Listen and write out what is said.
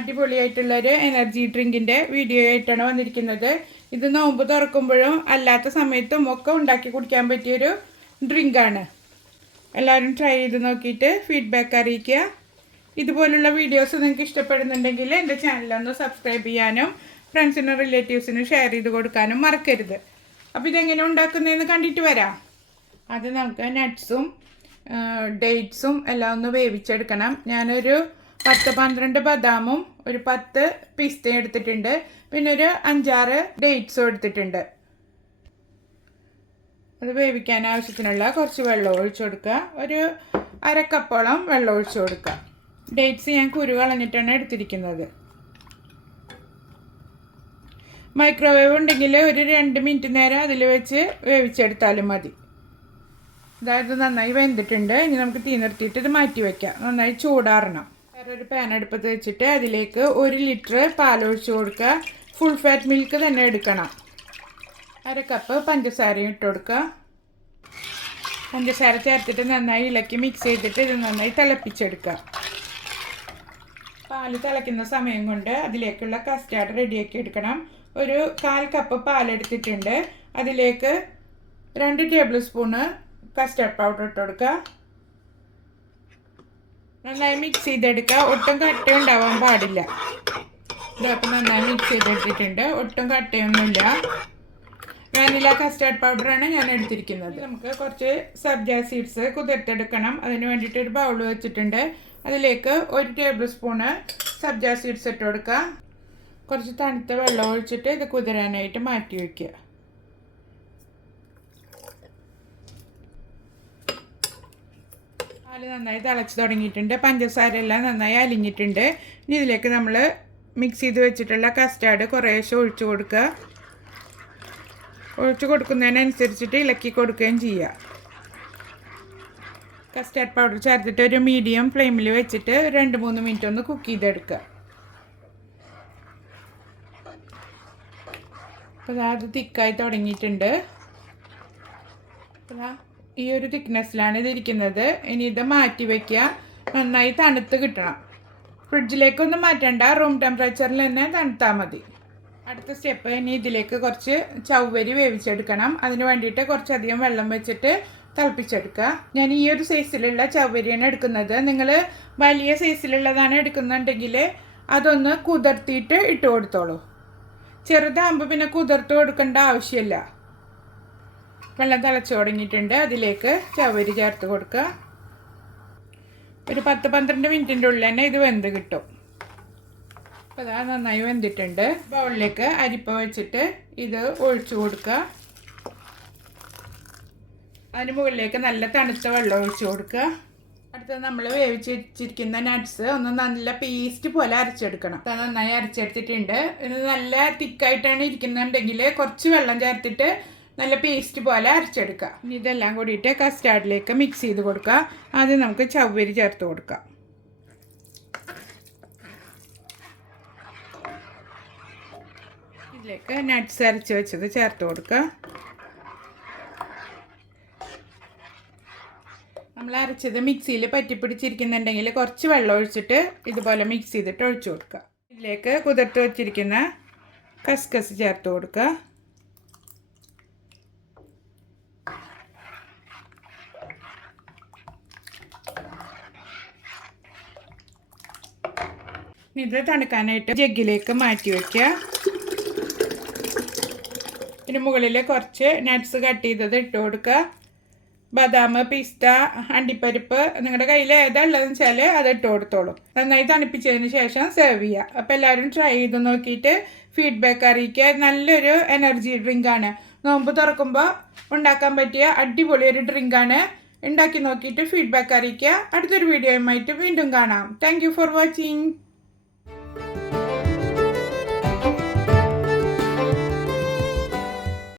അടിപൊളിയായിട്ടുള്ളൊരു energy ഡ്രിങ്കിന്റെ video ആയിട്ടാണ് വന്നിരിക്കുന്നത്. ഇത് നോമ്പ് തുറക്കുമ്പോഴും അല്ലാത്ത സമയത്തും ഒക്കെ ഉണ്ടാക്കി കുടിക്കാൻ പറ്റിയൊരു ഡ്രിങ്കാണ് എല്ലാവരും ട്രൈ ചെയ്ത് നോക്കിയിട്ട് ഫീഡ്ബാക്ക് അറിയിക്കുക. ഇതുപോലുള്ള വീഡിയോസ് നിങ്ങൾക്ക് ഇഷ്ടപ്പെടുന്നുണ്ടെങ്കിൽ എന്റെ ചാനലൊന്ന് സബ്സ്ക്രൈബ് ചെയ്യാനും ഫ്രണ്ട്സിനും റിലേറ്റീവ്സിനും ഷെയർ ചെയ്ത് കൊടുക്കാനും മറക്കരുത്. അപ്പോൾ ഇതെങ്ങനെ ഉണ്ടാക്കുന്നതെന്ന് കണ്ടിട്ട് വരാം. അത് നമുക്ക് നട്ട്സും ഡേറ്റ്സും എല്ലാം ഒന്ന് വേവിച്ചെടുക്കണം. ഞാനൊരു പത്ത് പന്ത്രണ്ട് ബദാമും ഒരു പത്ത് പിസ്ത എടുത്തിട്ടുണ്ട്. പിന്നെ ഒരു അഞ്ചാറ് ഡേറ്റ്സും എടുത്തിട്ടുണ്ട്. അത് വേവിക്കാൻ ആവശ്യത്തിനുള്ള കുറച്ച് വെള്ളം ഒഴിച്ചു കൊടുക്കുക. ഒരു അരക്കപ്പോളം വെള്ളം ഒഴിച്ചു കൊടുക്കുക. ഡേറ്റ്സ് ഞാൻ കുരു കളഞ്ഞിട്ടാണ് എടുത്തിരിക്കുന്നത്. മൈക്രോവേവ് ഉണ്ടെങ്കിൽ ഒരു രണ്ട് മിനിറ്റ് നേരം അതിൽ വെച്ച് വേവിച്ചെടുത്താലും മതി. അതായത് നന്നായി വെന്തിട്ടുണ്ട്. ഇനി നമുക്ക് തീ നിർത്തിയിട്ട് ഇത് മാറ്റി വയ്ക്കാം നന്നായി ചൂടാറണം. വേറൊരു പാൻ അടുപ്പത്ത് വെച്ചിട്ട് അതിലേക്ക് ഒരു ലിറ്റർ പാലൊഴിച്ച് കൊടുക്കുക. ഫുൾ ഫാറ്റ് മിൽക്ക് തന്നെ എടുക്കണം. അര കപ്പ് പഞ്ചസാരയും ഇട്ട് കൊടുക്കുക. പഞ്ചസാര ചേർത്തിട്ട് നന്നായി ഇളക്കി മിക്സ് ചെയ്തിട്ട് ഇത് നന്നായി തിളപ്പിച്ചെടുക്കുക. പാൽ തിളയ്ക്കുന്ന സമയം കൊണ്ട് അതിലേക്കുള്ള കസ്റ്റാർഡ് റെഡിയാക്കി എടുക്കണം. ഒരു കാൽ കപ്പ് പാലെടുത്തിട്ടുണ്ട് അതിലേക്ക് രണ്ട് ടേബിൾ സ്പൂണ് കസ്റ്റാർഡ് പൗഡർ ഇട്ട് കൊടുക്കുക. നന്നായി മിക്സ് ചെയ്തെടുക്കുക ഒട്ടും കട്ട ഉണ്ടാവാൻ പാടില്ല ഇതൊക്കെ നന്നായി മിക്സ് ചെയ്തെടുത്തിട്ടുണ്ട്. ഒട്ടും കട്ടയൊന്നുമില്ല. വാനില കസ്റ്റാർഡ് പൗഡറാണ് ഞാൻ എടുത്തിരിക്കുന്നത്. നമുക്ക് കുറച്ച് സബ്ജ സീഡ്സ് കുതിർത്തെടുക്കണം. അതിന് വേണ്ടിയിട്ട് ഒരു ബൗൾ വെച്ചിട്ടുണ്ട്. അതിലേക്ക് ഒരു ടേബിൾ സ്പൂണ് സബ്ജ സീഡ്സ് ഇട്ട് കൊടുക്കുക കുറച്ച് തണുത്ത വെള്ളം ഒഴിച്ചിട്ട് ഇത് കുതിരാനായിട്ട് മാറ്റി വയ്ക്കുക പാൽ നന്നായി തിളച്ച് തുടങ്ങിയിട്ടുണ്ട്. പഞ്ചസാര എല്ലാം നന്നായി അലിഞ്ഞിട്ടുണ്ട്. ഇനി ഇതിലേക്ക് നമ്മൾ മിക്സ് ചെയ്ത് വെച്ചിട്ടുള്ള കസ്റ്റാർഡ് കുറേശ്ശെ ഒഴിച്ചു കൊടുക്കുക. ഒഴിച്ചു കൊടുക്കുന്നതിനനുസരിച്ചിട്ട് ഇളക്കി കൊടുക്കുകയും ചെയ്യുക. കസ്റ്റാർഡ് പൗഡർ ചേർത്തിട്ട് ഒരു മീഡിയം ഫ്ലെയിമിൽ വെച്ചിട്ട് രണ്ട് മൂന്ന് മിനിറ്റ് ഒന്ന് കുക്ക് ചെയ്തെടുക്കുക. അപ്പോൾ അത് തിക്കായി തുടങ്ങിയിട്ടുണ്ട്. അപ്പോൾ ഈ ഒരു തിക്നെസ്സിലാണ് ഇതിരിക്കുന്നത്. ഇനി ഇത് മാറ്റി വയ്ക്കുക നന്നായി തണുത്ത് കിട്ടണം. ഫ്രിഡ്ജിലേക്കൊന്നും മാറ്റണ്ട. റൂം ടെമ്പറേച്ചറിൽ തന്നെ തണുത്താൽ മതി. അടുത്ത സ്റ്റെപ്പ് ഇനി ഇതിലേക്ക് കുറച്ച് ചവ്വരി വേവിച്ചെടുക്കണം. അതിന് വേണ്ടിയിട്ട് കുറച്ചധികം വെള്ളം വെച്ചിട്ട് തിളപ്പിച്ചെടുക്കുക. ഞാൻ ഈ ഒരു സൈസിലുള്ള ചവ്വരിയാണ് എടുക്കുന്നത്. നിങ്ങൾ വലിയ സൈസിലുള്ളതാണ് എടുക്കുന്നുണ്ടെങ്കിൽ അതൊന്ന് കുതിർത്തിയിട്ട് ഇട്ട് കൊടുത്തോളൂ. ചെറുതാകുമ്പോൾ പിന്നെ കുതിർത്ത് കൊടുക്കേണ്ട ആവശ്യമില്ല. വെള്ളം തിളച്ച് തുടങ്ങിയിട്ടുണ്ട്. അതിലേക്ക് ചവരി ചേർത്ത് കൊടുക്കുക. ഒരു പത്ത് പന്ത്രണ്ട് മിനിറ്റിന്റെ ഉള്ളിൽ തന്നെ ഇത് വെന്ത് കിട്ടും. അപ്പോൾ അതാ നന്നായി വെന്തിട്ടുണ്ട്. ബൗളിലേക്ക് അരിപ്പ വെച്ചിട്ട് ഇത് ഒഴിച്ചു കൊടുക്കുക. അതിന് മുകളിലേക്ക് നല്ല തണുത്ത വെള്ളം ഒഴിച്ചു കൊടുക്കുക. അടുത്തത് നമ്മൾ വേവിച്ച് വെച്ചിരിക്കുന്ന നട്ട്സ് ഒന്ന് നല്ല പേസ്റ്റ് പോലെ അരച്ചെടുക്കണം. അത് നന്നായി അരച്ചെടുത്തിട്ടുണ്ട്. ഇത് നല്ല തിക്കായിട്ടാണ് ഇരിക്കുന്നുണ്ടെങ്കിൽ കുറച്ച് വെള്ളം ചേർത്തിട്ട് നല്ല പേസ്റ്റ് പോലെ അരച്ചെടുക്കുക. ഇനി ഇതെല്ലാം കൂടിയിട്ട് കസ്റ്റാർഡിലേക്ക് മിക്സ് ചെയ്ത് കൊടുക്കുക. ആദ്യം നമുക്ക് ചവ്വരി ചേർത്ത് കൊടുക്കാം ഇതിലേക്ക് നട്ട്സ് അരച്ച് വെച്ചത് ചേർത്ത് കൊടുക്കുക. നമ്മൾ അരച്ചത് മിക്സിയിൽ പറ്റിപ്പിടിച്ചിരിക്കുന്നുണ്ടെങ്കിൽ കുറച്ച് വെള്ളം ഒഴിച്ചിട്ട് ഇതുപോലെ മിക്സ് ചെയ്തിട്ട് ഒഴിച്ചു കൊടുക്കുക. ഇതിലേക്ക് കുതിർത്ത് വെച്ചിരിക്കുന്ന കസ്കസ് ചേർത്ത് കൊടുക്കുക. ഇത് തണുക്കാനായിട്ട് ജഗ്ഗിലേക്ക് മാറ്റി വയ്ക്കുക ഇതിന് മുകളിൽ കുറച്ച് നട്ട്സ് കട്ട് ചെയ്തത് ഇട്ട് കൊടുക്കുക. ബദാം പിസ്ത അണ്ടിപ്പരിപ്പ് നിങ്ങളുടെ കയ്യിൽ ഏതാ ഉള്ളതെന്ന് വെച്ചാൽ അത് ഇട്ട് കൊടുത്തോളൂ. നന്നായി തണുപ്പിച്ചതിന് ശേഷം സെർവ് ചെയ്യുക. അപ്പോൾ എല്ലാവരും ട്രൈ ചെയ്ത് നോക്കിയിട്ട് ഫീഡ്ബാക്ക് അറിയിക്കുക. നല്ലൊരു എനർജി ഡ്രിങ്കാണ് നോമ്പ് തുറക്കുമ്പോൾ ഉണ്ടാക്കാൻ പറ്റിയ അടിപൊളി ഒരു ഡ്രിങ്കാണ് ഉണ്ടാക്കി നോക്കിയിട്ട് ഫീഡ്ബാക്ക് അറിയിക്കുക. അടുത്തൊരു വീഡിയോയുമായിട്ട് വീണ്ടും കാണാം. Thank for watching